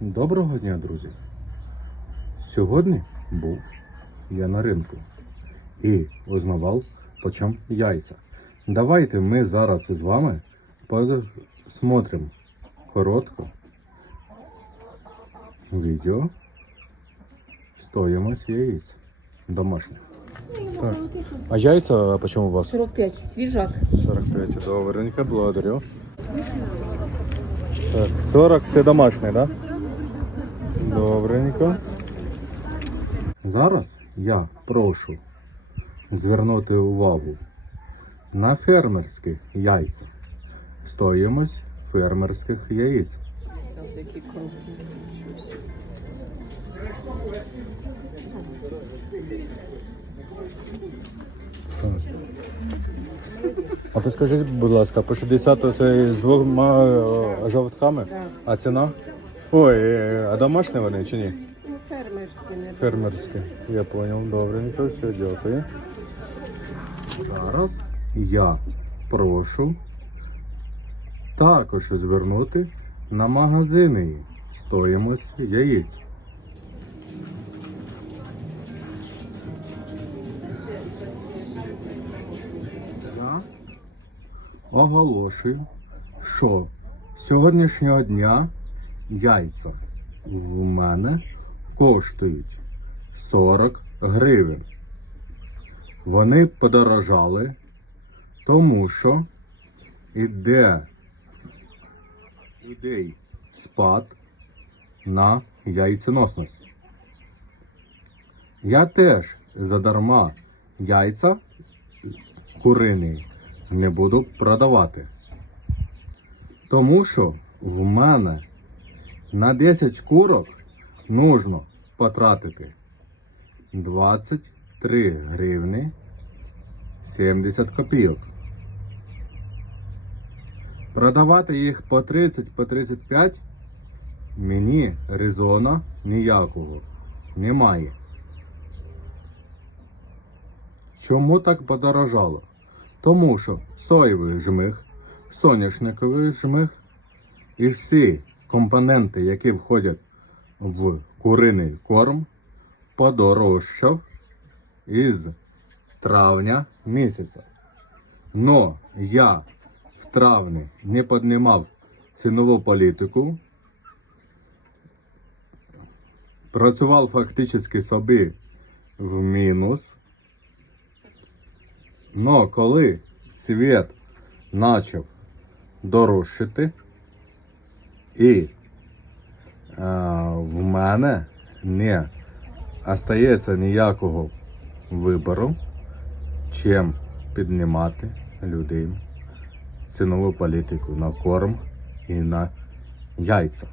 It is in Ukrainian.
Доброго дня, друзі! Сьогодні був я на ринку і узнавав, по чому яйця. Давайте ми зараз з вами посмотрим коротко відео стоїмость яєць домашніх. Так. А яйця по чому у вас? 45, свіжак. 45, добренько, благодарю. Так, 40 це домашнє, да? Добренько. Зараз я прошу звернути увагу на фермерські яйця. Стоїмость фермерських яєць. А підскажіть, будь ласка, по 60 це з двома е, жовтками? А ціна? Ой, е, а домашні вони чи ні? Ну, фермерські не Фермерські. Я понял, добренько, все, дякую. Зараз я прошу також звернути на магазини стоїмость яєць. Я оголошую, що з сьогоднішнього дня яйця в мене коштують 40 гривень. Вони подорожали, тому що іде, іде спад на яйценосність. Я теж задарма яйця курині не буду продавати. Тому що в мене на 10 курок нужно потратити 23 гривни 70 копійок. Продавати їх по 30, по 35 мені резона ніякого немає. Чому так подорожало? Тому що соєвий жмих, соняшниковий жмих і всі компоненти, які входять в куриний корм, подорожчав із травня місяця. Но я в травні не піднімав цінову політику, працював фактично собі в мінус. Но коли світ почав дорожчати, і а, в мене не остається ніякого вибору, чим піднімати людей цінову політику на корм і на яйця.